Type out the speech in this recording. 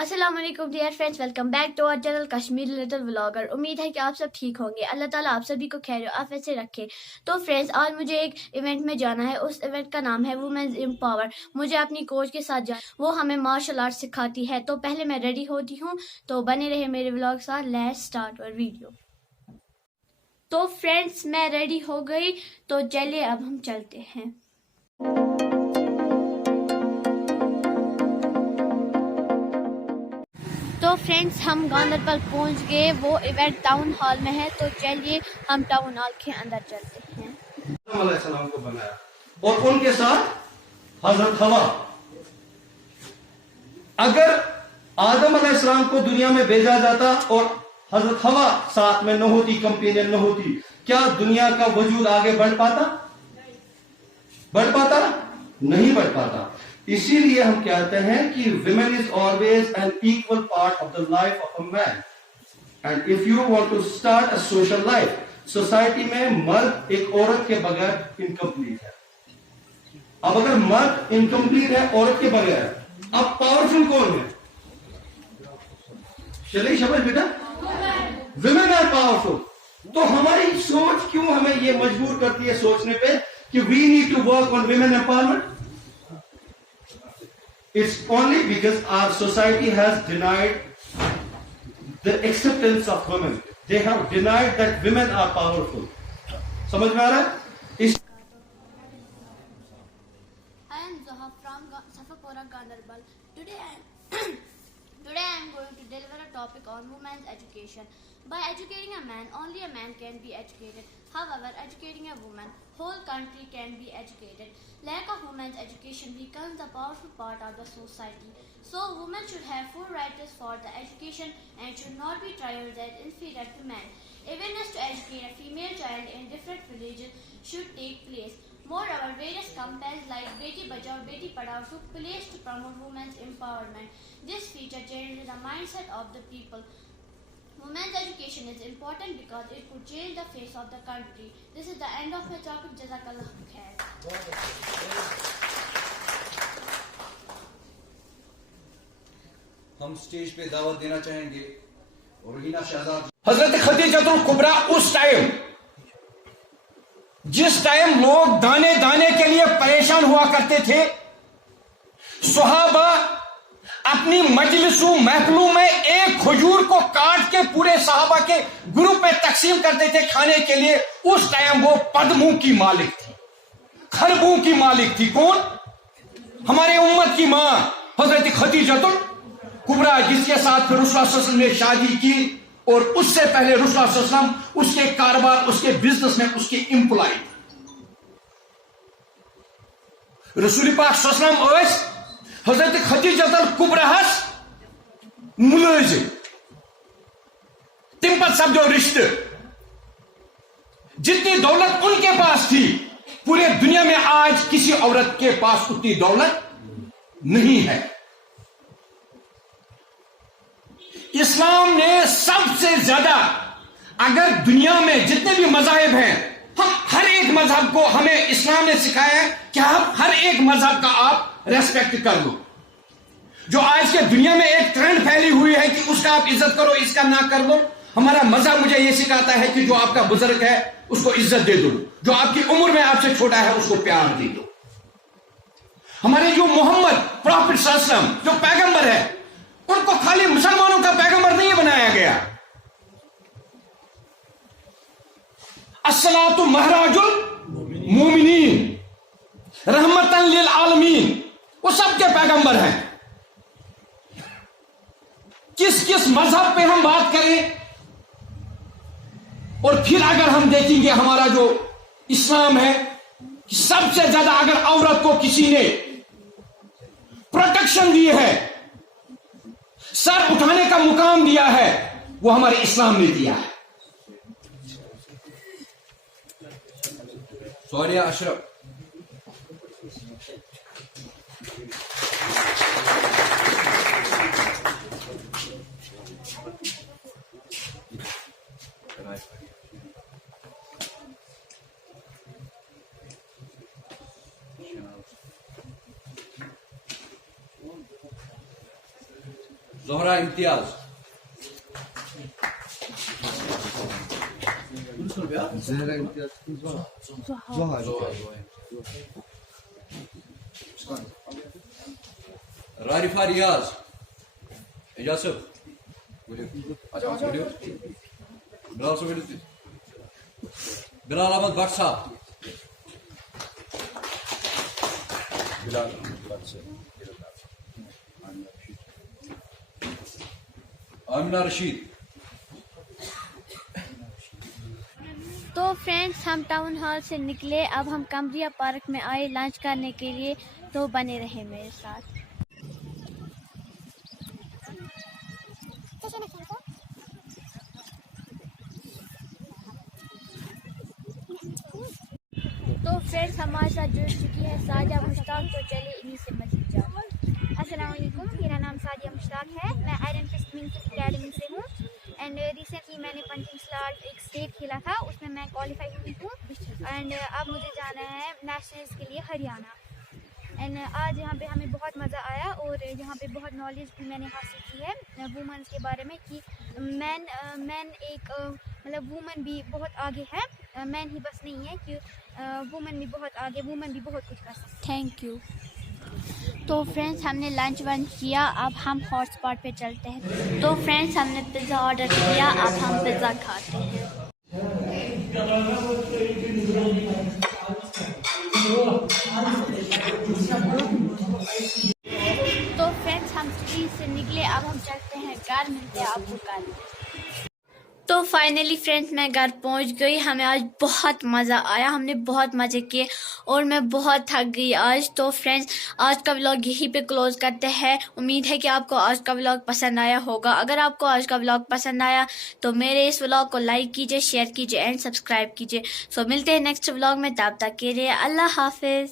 अस्सलाम वालेकुम dear friends, welcome back to our channel Kashmir little vlogger. उम्मीद है कि आप सब ठीक होंगे। अल्लाह ताला आप सभी को खैर आफियत से रखे। तो फ्रेंड्स, आज मुझे एक इवेंट में जाना है। उस इवेंट का नाम है वुमेन्स एम्पावर। मुझे अपनी कोच के साथ जाना, वो हमें मार्शल आर्ट सिखाती है। तो पहले मैं रेडी होती हूँ, तो बने रहे मेरे व्लॉग साथ। Let's start our video. तो फ्रेंड्स, मैं रेडी हो गई, तो चलिए अब हम चलते हैं। तो फ्रेंड्स, हम गांधरबल पहुंच गए। वो इवेंट टाउन हॉल में है, तो चलिए हम टाउन हॉल के अंदर चलते हैं। आदम अलैहिस्सलाम को बनाया और उनके साथ हजरत हवा। अगर आदम अलैहिस्सलाम को दुनिया में भेजा जाता और हजरत हवा साथ में न होती, कंपेनियन न होती, क्या दुनिया का वजूद आगे बढ़ पाता? नहीं बढ़ पाता। इसीलिए हम कहते हैं कि women is always an equal part of the life of a man. And if you want to start a social life, society में मर्द एक औरत के बगैर इनकम्प्लीट है। अब अगर मर्द इनकम्प्लीट है औरत के बगैर, अब पावरफुल कौन है? चलिए शबाश बेटा, विमेन आर पावरफुल। तो हमारी सोच क्यों हमें ये मजबूर करती है सोचने पे कि we need to work on women empowerment? It's only because our society has denied the acceptance of women. They have denied that women are powerful. समझ में आ रहा है? I am Zoha from Safapura, Ganderbal. Today I am going to deliver a topic on women's education. By educating a man, only a man can be educated. However, educating a woman, whole country can be educated. Lack of women's education becomes a powerful part of the society. So, women should have full rights for the education and should not be treated as inferior to men. Awareness to educate a female child in different villages should take place. Moreover, various campaigns like Beti Bachao, Beti Padhao took place to promote women's empowerment. This feature changes the mindset of the people. Women's education is important because it could change the face of the country. This is the end of my topic. Jazakallah khair. हम stage पे दावत देना चाहेंगे रोहिना शहजाद। हजरत खदीजतुल कुबरा उस time, जिस time लोग दाने दाने के लिए परेशान हुआ करते थे, सुहाबा अपनी मजलिसों महफिलों में एक खजूर को काट के पूरे सहाबा के ग्रुप में तकसीम करते थे खाने के लिए। उस टाइम वो पद्मों की मालिक थी, खरबों की मालिक थी। कौन? हमारे उम्मत की मां हजरत खदीजतुल कुबरा, जिसके साथ फिर रसूलुल्लाह सल्लल्लाहु अलैहि वसल्लम ने शादी की और उससे पहले रसूलुल्लाह सल्लल्लाहु अलैहि वसल्लम उसके कारोबार, उसके बिजनेस में उसके एम्प्लॉय थे। रसूल पाक सल्लल्लाहु अलैहि वसल्लम हजरत खदीजतुल कुबराहस मुलाजिम, तिम पर सब जो रिश्ते, जितनी दौलत उनके पास थी, पूरे दुनिया में आज किसी औरत के पास उतनी दौलत नहीं है। इस्लाम ने सबसे ज्यादा, अगर दुनिया में जितने भी मज़ाहिब हैं, हम हर एक मजहब को हमें इस्लाम ने सिखाया है कि आप हर एक मजहब का आप रेस्पेक्ट कर लो। जो आज के दुनिया में एक ट्रेंड फैली हुई है कि उसका आप इज्जत करो, इसका ना कर लो, हमारा मजहब मुझे यह सिखाता है कि जो आपका बुजुर्ग है उसको इज्जत दे दो, जो आपकी उम्र में आपसे छोटा है उसको प्यार दे दो। हमारे जो मोहम्मद प्रॉफिट सल्लल्लाहु अलैहि वसल्लम जो पैगंबर है, उनको खाली मुसलमानों का पैगंबर नहीं बनाया गया। अस्सलातु महराजुल मोमिनीन, रहमतन लिल आलमीन, वो सबके पैगंबर हैं। किस किस मजहब पे हम बात करें, और फिर अगर हम देखेंगे हमारा जो इस्लाम है, सबसे ज्यादा अगर औरत को किसी ने प्रोटेक्शन दी है, सर उठाने का मुकाम दिया है, वो हमारे इस्लाम ने दिया है। Sonia Ashraf. Zohra Imtiaz. Rarifa Riyaz. Ejasif. Bilal Sohbet. Bilal Ahmed Baksa. Amina Rashid. तो फ्रेंड्स हम टाउन हॉल से निकले, अब हम कमरिया पार्क में आए लंच करने के लिए, तो बने रहे मेरे साथ। तो फ्रेंड्स हमारे साथ जुड़ चुकी है सादिया मुश्ताक, तो चलिए इन्हीं से मज़ीद जाओ। अस्सलाम वालेकुम, मेरा नाम सादिया मुश्ताक है। मैं आयरन फिस्ट मिंकिंग अकेडमी से हूँ एंड रिसेंटली मैंने पंचिंग स्लॉट एक स्टेट खेला था, उसमें मैं क्वालिफाई हुई हूँ एंड अब मुझे जाना है नेशनल्स के लिए हरियाणा। एंड आज यहाँ पे हमें बहुत मज़ा आया और यहाँ पे बहुत नॉलेज भी मैंने हासिल की है वुमेन्स के बारे में कि मैन एक मतलब वुमेन भी बहुत आगे है, मैन ही बस नहीं है कि वुमेन भी बहुत आगे, वुमेन भी बहुत कुछ कर सकती है। Thank you. तो फ्रेंड्स हमने लंच वंच किया, अब हम हॉट स्पॉट पे चलते हैं। तो फ्रेंड्स हमने पिज़्ज़ा ऑर्डर किया, अब हम पिज़्ज़ा खाते हैं। तो फ्रेंड्स हम स्ट्रीट से निकले, अब हम चलते हैं घर, मिलते हैं आपको कल। तो फाइनली फ्रेंड्स मैं घर पहुंच गई। हमें आज बहुत मज़ा आया, हमने बहुत मज़े किए और मैं बहुत थक गई आज। तो फ्रेंड्स आज का व्लॉग यहीं पे क्लोज करते हैं। उम्मीद है कि आपको आज का व्लॉग पसंद आया होगा। अगर आपको आज का व्लॉग पसंद आया तो मेरे इस व्लॉग को लाइक कीजिए, शेयर कीजिए एंड सब्सक्राइब कीजिए। सो मिलते हैं नेक्स्ट व्लॉग में, तब तक के लिए अल्लाह हाफिज़।